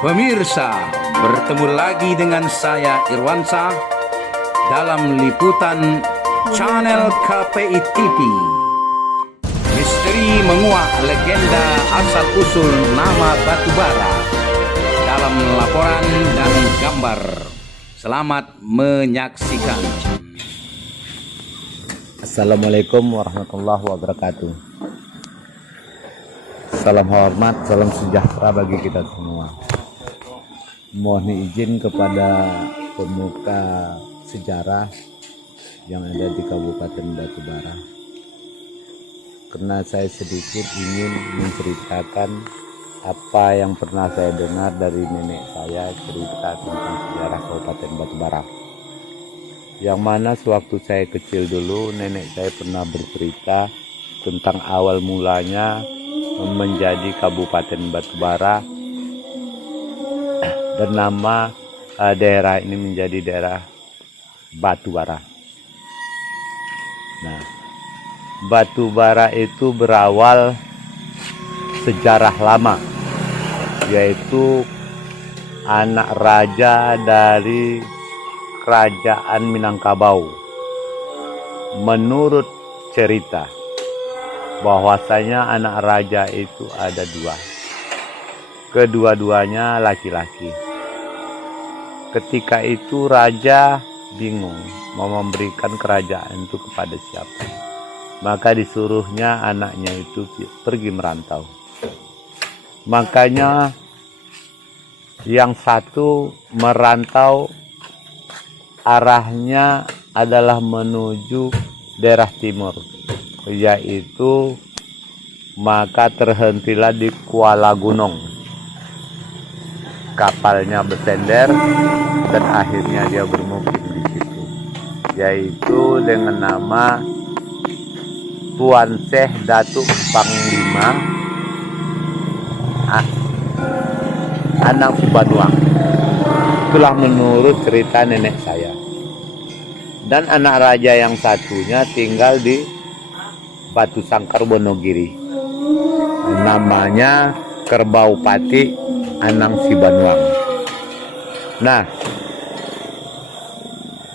Pemirsa, bertemu lagi dengan saya Irwansyah dalam liputan channel KPI TV. Misteri menguak legenda asal-usul nama batubara dalam laporan dan gambar. Selamat menyaksikan. Assalamualaikum warahmatullahi wabarakatuh. Salam hormat, salam sejahtera bagi kita semua. Mohon izin kepada pemuka sejarah yang ada di Kabupaten Batubara, karena saya sedikit ingin menceritakan apa yang pernah saya dengar dari nenek saya cerita tentang sejarah Kabupaten Batubara. Yang mana sewaktu saya kecil dulu, nenek saya pernah bercerita tentang awal mulanya menjadi Kabupaten Batubara, dan nama daerah ini menjadi daerah Batubara. Nah, Batubara itu berawal sejarah lama, yaitu anak raja dari Kerajaan Minangkabau. Menurut cerita, bahwasanya anak raja itu ada dua, kedua-duanya laki-laki. Ketika itu raja bingung mau memberikan kerajaan itu kepada siapa, maka disuruhnya anaknya itu pergi merantau. Makanya yang satu merantau arahnya adalah menuju daerah timur, yaitu maka terhentilah di Kuala Gunung. Kapalnya bersender dan akhirnya dia bermukim di situ, yaitu dengan nama Tuan Syekh Datuk Panglima Anang Sibanuang. Itulah menurut cerita nenek saya. Dan anak raja yang satunya tinggal di Batu Sangkar Wonogiri, namanya Kerbau Pati Anang Sibanuang. Nah,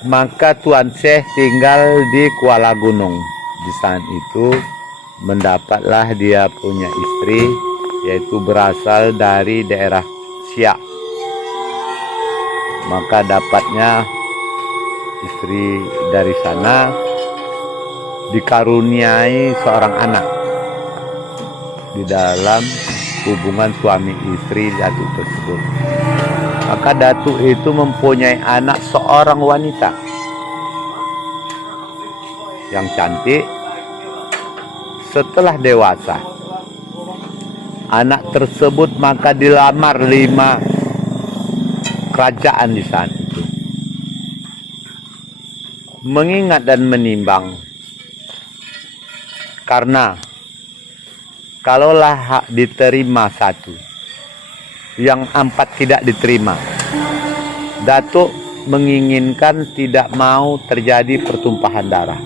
maka Tuan Syekh tinggal di Kuala Gunung. Di saat itu mendapatlah dia punya istri, yaitu berasal dari daerah Siak. Maka dapatnya istri dari sana, dikaruniai seorang anak di dalam hubungan suami istri Datuk tersebut. Maka Datuk itu mempunyai anak seorang wanita yang cantik. Setelah dewasa, anak tersebut maka dilamar 5 kerajaan di sana itu. Mengingat dan menimbang, karena kalaulah diterima satu, yang 4 tidak diterima, Datuk menginginkan tidak mau terjadi pertumpahan darah.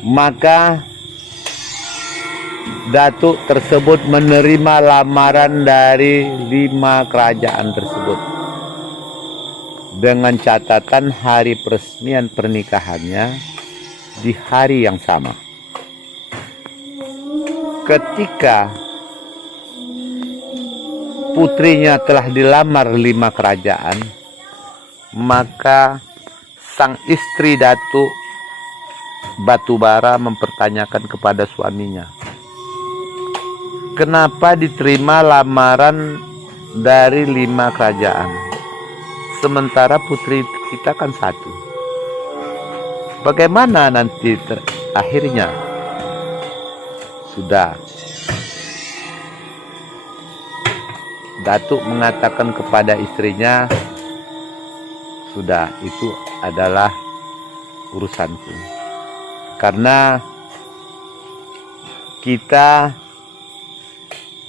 Maka Datuk tersebut menerima lamaran dari 5 kerajaan tersebut, dengan catatan hari peresmian pernikahannya di hari yang sama. Ketika putrinya telah dilamar 5 kerajaan, maka sang istri Datuk Batubara mempertanyakan kepada suaminya, kenapa diterima lamaran dari 5 kerajaan, sementara putri kita kan 1? Bagaimana nanti akhirnya? Sudah, Datuk mengatakan kepada istrinya, sudah, itu adalah urusanku, karena kita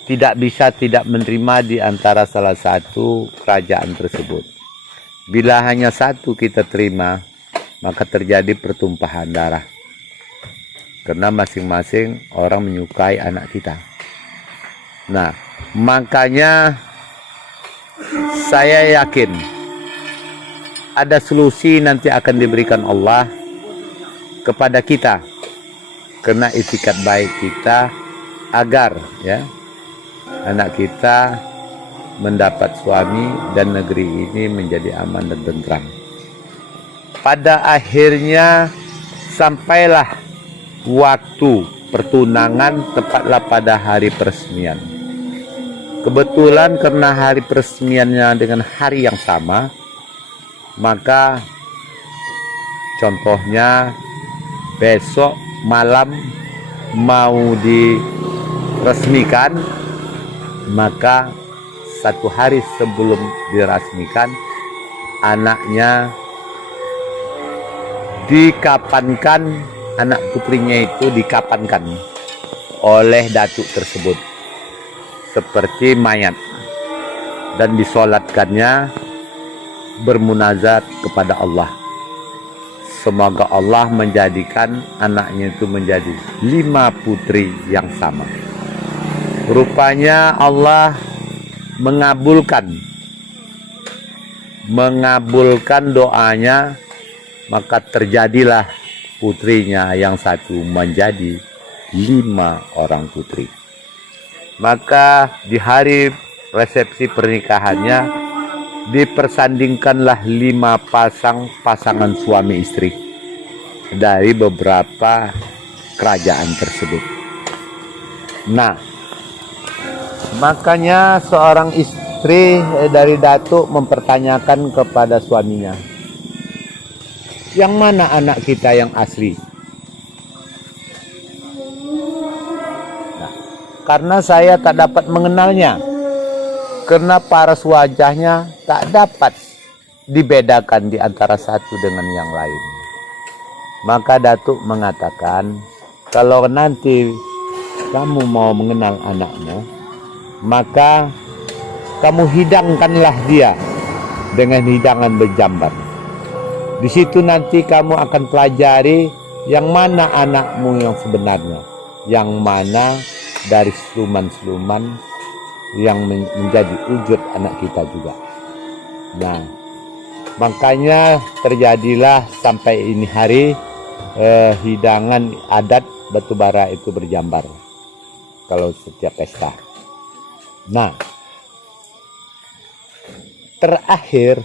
tidak bisa tidak menerima di antara salah satu kerajaan tersebut. Bila hanya satu kita terima, maka terjadi pertumpahan darah, karena masing-masing orang menyukai anak kita. Nah, makanya saya yakin ada solusi nanti akan diberikan Allah kepada kita karena itikat baik kita agar ya anak kita mendapat suami dan negeri ini menjadi aman dan tentram. Pada akhirnya sampailah waktu pertunangan tepatlah pada hari peresmian. Kebetulan karena hari peresmiannya dengan hari yang sama, maka contohnya besok malam mau diresmikan, maka satu hari sebelum diresmikan anaknya dikapankan, anak putrinya itu dikapankan oleh datuk tersebut seperti mayat dan disolatkannya bermunajat kepada Allah. Semoga Allah menjadikan anaknya itu menjadi 5 putri yang sama. Rupanya Allah mengabulkan doanya, maka terjadilah putrinya yang satu menjadi 5 orang putri. Maka di hari resepsi pernikahannya dipersandingkanlah 5 pasangan suami istri dari beberapa kerajaan tersebut. Nah, makanya seorang istri dari datuk mempertanyakan kepada suaminya, yang mana anak kita yang asli? Nah, karena saya tak dapat mengenalnya, karena paras wajahnya tak dapat dibedakan di antara satu dengan yang lain. Maka datuk mengatakan, kalau nanti kamu mau mengenal anakmu, maka kamu hidangkanlah dia dengan hidangan berjambar. Di situ nanti kamu akan pelajari yang mana anakmu yang sebenarnya, yang mana dari siluman-siluman yang menjadi wujud anak kita juga. Nah, makanya terjadilah sampai ini hari hidangan adat batubara itu berjambar kalau setiap pesta. Nah, terakhir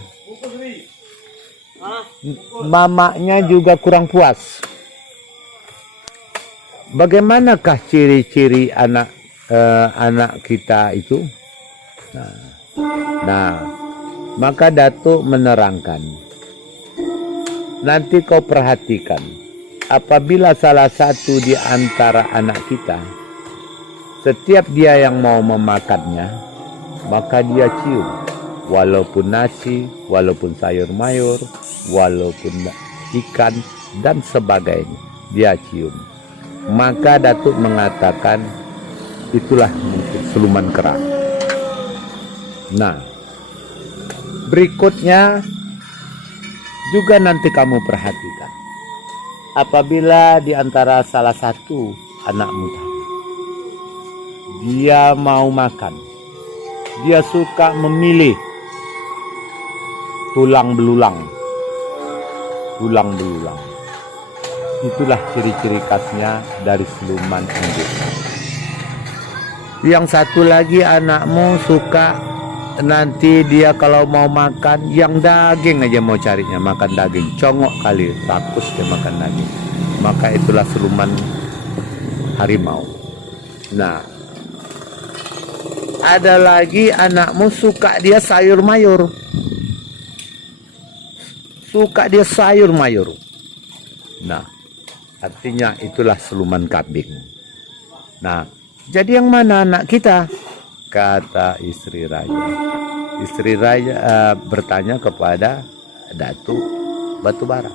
mamanya juga kurang puas. Bagaimanakah ciri-ciri anak kita itu? Nah, maka datuk menerangkan, nanti kau perhatikan, apabila salah satu di antara anak kita, setiap dia yang mau memakannya, maka dia cium, walaupun nasi, walaupun sayur mayur, walaupun ikan dan sebagainya, dia cium. Maka datuk mengatakan itulah mungkin siluman kera. Nah, berikutnya juga nanti kamu perhatikan, apabila di antara salah satu anakmu tadi, dia mau makan, dia suka memilih tulang belulang. Itulah ciri-ciri khasnya dari siluman induk. Yang satu lagi anakmu suka nanti dia kalau mau makan yang daging aja mau carinya, makan daging, congok kali, rakus dia makan daging. Maka itulah siluman harimau. Nah, ada lagi anakmu suka dia sayur mayur. Nah, artinya itulah siluman kambing. Nah, jadi yang mana anak kita? Kata istri raja. Istri raja bertanya kepada Datuk Batubara.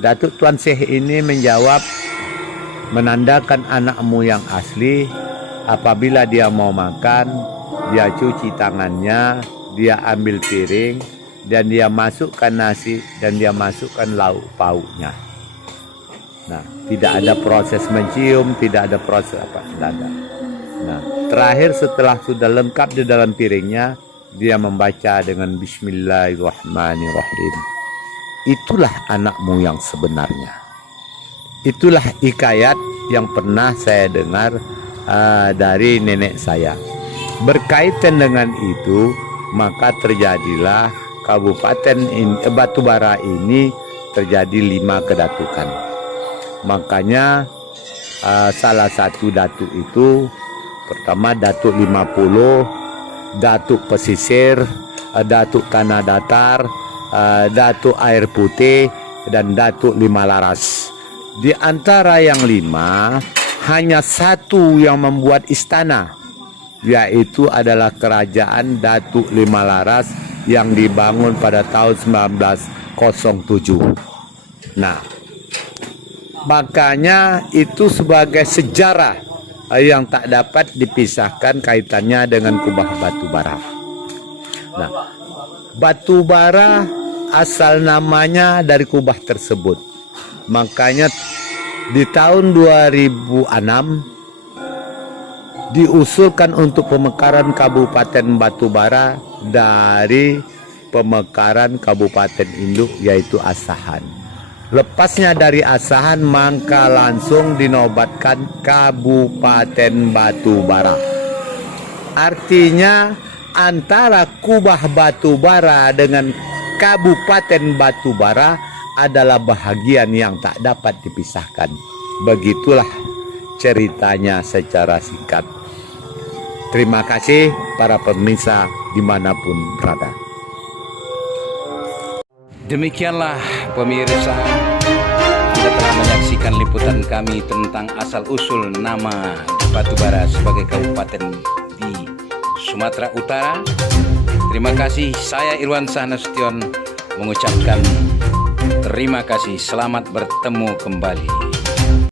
Datuk Tuan Syekh ini menjawab, menandakan anakmu yang asli, apabila dia mau makan, dia cuci tangannya, dia ambil piring, dan dia masukkan nasi, dan dia masukkan lauk pauknya. Nah, tidak ada proses mencium, tidak ada proses apa, tidak ada. Nah, terakhir setelah sudah lengkap di dalam piringnya, dia membaca dengan Bismillahirrahmanirrahim. Itulah anakmu yang sebenarnya. Itulah hikayat yang pernah saya dengar dari nenek saya. Berkaitan dengan itu, maka terjadilah Kabupaten Batubara ini terjadi 5 kedatukan. Makanya salah satu datuk itu, pertama Datuk 50, Datuk Pesisir, Datuk Tanah Datar, Datuk Air Putih, dan Datuk Lima Laras. Di antara yang 5, hanya satu yang membuat istana, yaitu adalah kerajaan Datuk Lima Laras yang dibangun pada tahun 1907. Nah, makanya itu sebagai sejarah yang tak dapat dipisahkan kaitannya dengan kubah Batubara. Nah, Batubara asal namanya dari kubah tersebut. Makanya di tahun 2006 diusulkan untuk pemekaran Kabupaten Batubara dari pemekaran Kabupaten Induk, yaitu Asahan. Lepasnya dari Asahan, maka langsung dinobatkan Kabupaten Batubara. Artinya antara kubah Batubara dengan Kabupaten Batubara adalah bahagian yang tak dapat dipisahkan. Begitulah ceritanya secara singkat. Terima kasih para pemirsa dimanapun berada. Demikianlah pemirsa, Anda telah menyaksikan liputan kami tentang asal-usul nama Batubara sebagai kabupaten di Sumatera Utara. Terima kasih, saya Irwansyah Nasution mengucapkan terima kasih. Selamat bertemu kembali.